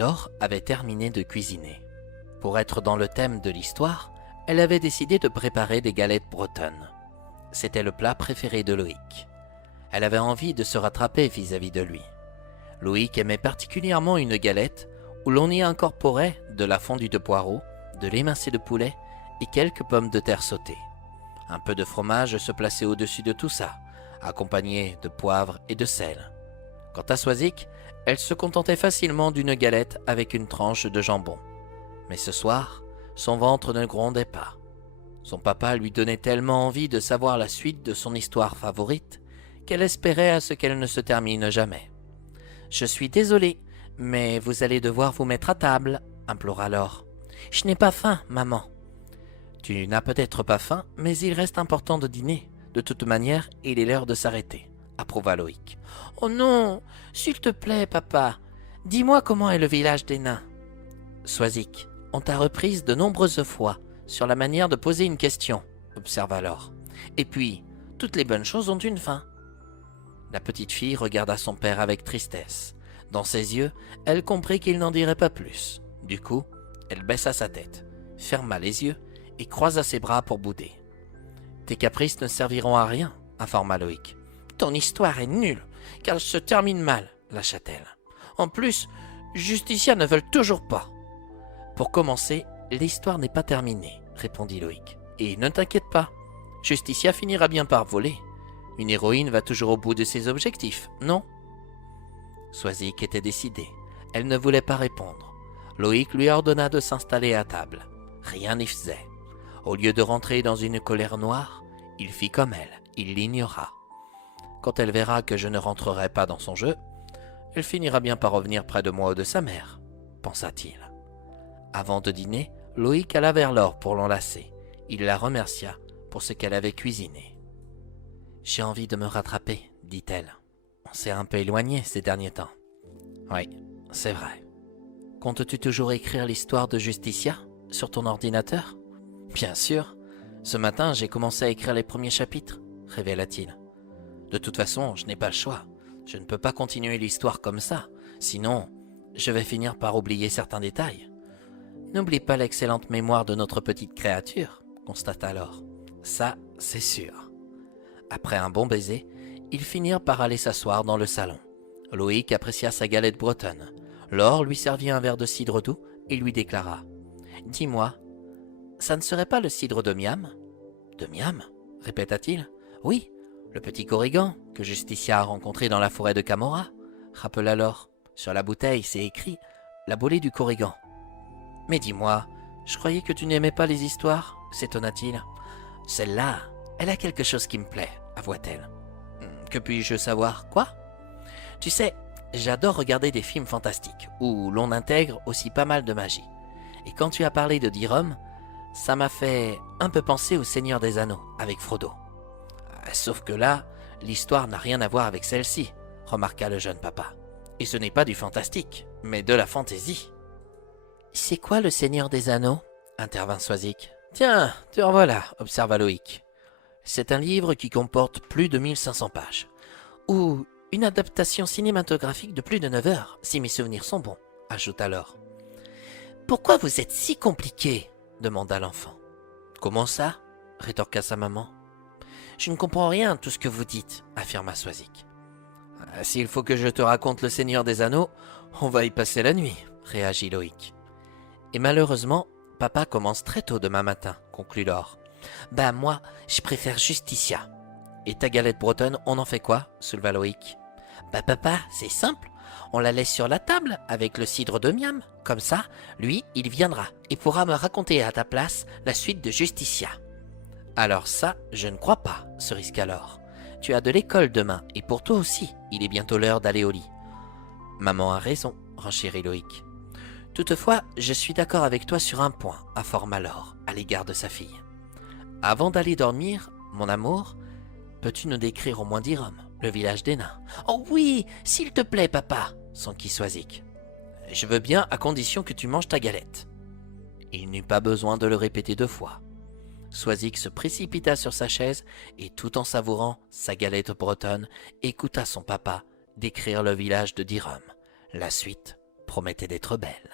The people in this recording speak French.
Laure avait terminé de cuisiner. Pour être dans le thème de l'histoire, elle avait décidé de préparer des galettes bretonnes. C'était le plat préféré de Loïc. Elle avait envie de se rattraper vis-à-vis de lui. Loïc aimait particulièrement une galette où l'on y incorporait de la fondue de poireaux, de l'émincé de poulet et quelques pommes de terre sautées. Un peu de fromage se plaçait au-dessus de tout ça, accompagné de poivre et de sel. Quant à Soisic, elle se contentait facilement d'une galette avec une tranche de jambon. Mais ce soir, son ventre ne grondait pas. Son papa lui donnait tellement envie de savoir la suite de son histoire favorite qu'elle espérait à ce qu'elle ne se termine jamais. « Je suis désolée, mais vous allez devoir vous mettre à table, » implora Laure. « Je n'ai pas faim, maman. »« Tu n'as peut-être pas faim, mais il reste important de dîner. De toute manière, il est l'heure de s'arrêter, » approuva Loïc. « Oh non, s'il te plaît, papa, dis-moi comment est le village des nains. » Soisic, on t'a reprise de nombreuses fois sur la manière de poser une question, observa Laure. Et puis, toutes les bonnes choses ont une fin. La petite fille regarda son père avec tristesse. Dans ses yeux, elle comprit qu'il n'en dirait pas plus. Du coup, elle baissa sa tête, ferma les yeux et croisa ses bras pour bouder. « Tes caprices ne serviront à rien, » informa Loïc. « Ton histoire est nulle, car elle se termine mal, » lâcha-t-elle. « En plus, Justicia ne veut toujours pas. »« Pour commencer, l'histoire n'est pas terminée, » répondit Loïc. « Et ne t'inquiète pas, Justicia finira bien par voler. Une héroïne va toujours au bout de ses objectifs, non ?» Soisic était décidée. Elle ne voulait pas répondre. Loïc lui ordonna de s'installer à table. Rien n'y faisait. Au lieu de rentrer dans une colère noire, il fit comme elle, il l'ignora. Quand elle verra que je ne rentrerai pas dans son jeu, elle finira bien par revenir près de moi ou de sa mère, pensa-t-il. Avant de dîner, Loïc alla vers Laure pour l'enlacer. Il la remercia pour ce qu'elle avait cuisiné. « J'ai envie de me rattraper, » dit-elle. « On s'est un peu éloigné ces derniers temps. »« Oui, c'est vrai. Comptes-tu toujours écrire l'histoire de Justicia sur ton ordinateur ?»« Bien sûr. Ce matin, j'ai commencé à écrire les premiers chapitres, » révéla-t-il. « De toute façon, je n'ai pas le choix. Je ne peux pas continuer l'histoire comme ça, sinon je vais finir par oublier certains détails. »« N'oublie pas l'excellente mémoire de notre petite créature, » constata Laure. « Ça, c'est sûr. » Après un bon baiser, ils finirent par aller s'asseoir dans le salon. Loïc apprécia sa galette bretonne. Laure lui servit un verre de cidre doux et lui déclara : « Dis-moi, ça ne serait pas le cidre de Miam ?»« De Miam ?» répéta-t-il. « Oui, le petit Corrigan que Justicia a rencontré dans la forêt de Camorra, » rappela Laure. « Sur la bouteille, c'est écrit « La bolée du Corrigan ». »« Mais dis-moi, je croyais que tu n'aimais pas les histoires » s'étonna-t-il. « Celle-là, elle a quelque chose qui me plaît, » avoua-t-elle. « Que puis-je savoir, quoi ? Tu sais, j'adore regarder des films fantastiques où l'on intègre aussi pas mal de magie. Et quand tu as parlé de Dirham, ça m'a fait un peu penser au Seigneur des Anneaux avec Frodo. Sauf que là, l'histoire n'a rien à voir avec celle-ci, remarqua le jeune papa. Et ce n'est pas du fantastique, mais de la fantaisie. C'est quoi le Seigneur des Anneaux ? Intervint Soisic. Tiens, te revoilà, observa Loïc. C'est un livre qui comporte plus de 1500 pages. Ou une adaptation cinématographique de plus de 9 heures, si mes souvenirs sont bons, ajouta Laure. Pourquoi vous êtes si compliqué ? Demanda l'enfant. Comment ça ? Rétorqua sa maman. Je ne comprends rien à tout ce que vous dites, affirma Soisic. S'il faut que je te raconte le Seigneur des Anneaux, on va y passer la nuit, réagit Loïc. Et malheureusement, papa commence très tôt demain matin, conclut Laure. Ben moi, je préfère Justicia. Et ta galette bretonne, on en fait quoi ? Souleva Loïc. Bah papa, c'est simple. On la laisse sur la table avec le cidre de Miam. Comme ça, lui, il viendra et pourra me raconter à ta place la suite de Justicia. Alors ça, je ne crois pas, se risqua Laure. Tu as de l'école demain et pour toi aussi, il est bientôt l'heure d'aller au lit. Maman a raison, renchérit Loïc. Toutefois, je suis d'accord avec toi sur un point, informa Laure à l'égard de sa fille. Avant d'aller dormir, mon amour, peux-tu nous décrire au moins Dirham, le village des nains ? Oh oui, s'il te plaît, papa, s'enquit Soisic. Je veux bien à condition que tu manges ta galette. Il n'eut pas besoin de le répéter 2 fois. Soisic se précipita sur sa chaise et tout en savourant sa galette bretonne, écouta son papa décrire le village de Dirham. La suite promettait d'être belle.